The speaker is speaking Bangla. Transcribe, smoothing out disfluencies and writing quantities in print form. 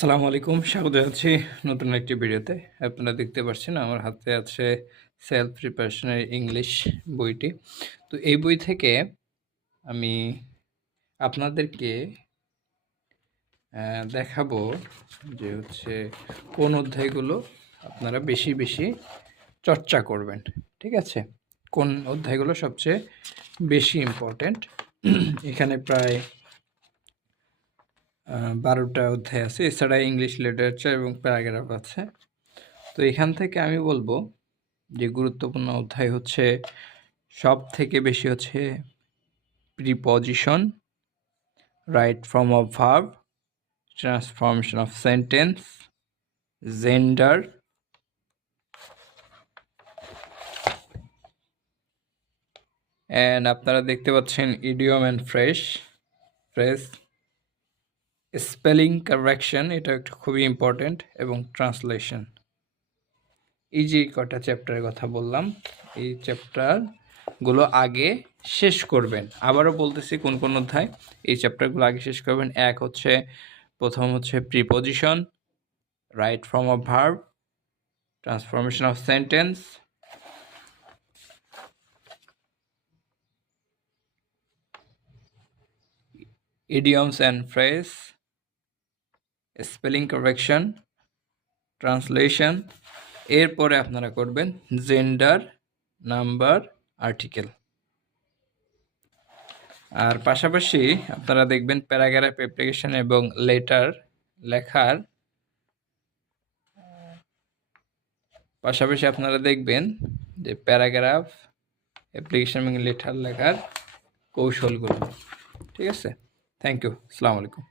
আসসালামু আলাইকুম। স্বাগত জানাচ্ছি নতুন একটি ভিডিওতে। আপনারা দেখতে পাচ্ছেন আমার হাতে আছে সেলফ প্রিপারেশন এর ইংলিশ বইটি। তো এই বই থেকে আমি আপনাদেরকে দেখাবো যে হচ্ছে কোন অধ্যায়গুলো আপনারা বেশি চর্চা করবেন। ঠিক আছে? কোন অধ্যায়গুলো সবচেয়ে বেশি ইম্পোর্টেন্ট। এখানে প্রায় ১২টা অধ্যায় আছে। এছাড়া ইংলিশ লিটারেচার এবং প্যারাগ্রাফ আছে। তো এখান থেকে আমি বলবো যে গুরুত্বপূর্ণ অধ্যায় হচ্ছে সবথেকে বেশি হচ্ছে preposition, right form of verb, transformation of sentence, gender, and আপনারা দেখতে পাচ্ছেন idiom and phrase, spelling correction, এটা একটা খুবই ইম্পর্টেন্ট, এবং ট্রান্সলেশন। এই যে কটা চ্যাপ্টারের কথা বললাম, এই চ্যাপ্টারগুলো আগে শেষ করবেন। আবারও বলতেছি কোন কোন অধ্যায় এই চ্যাপ্টারগুলো আগে শেষ করবেন। প্রথম হচ্ছে preposition, right form of verb, transformation of sentence, idioms and phrase, spelling correction, translation. এরপরে আপনারা করবেন জেন্ডার, নাম্বার, আর্টিকেল। আর পাশাপাশি আপনারা দেখবেন প্যারাগ্রাফ, অ্যাপ্লিকেশন এবং লেটার লেখার পাশাপাশি আপনারা দেখবেন যে প্যারাগ্রাফ, অ্যাপ্লিকেশন এবং লেটার লেখার কৌশলগুলো। ঠিক আছে? Thank you. আসসালামু আলাইকুম।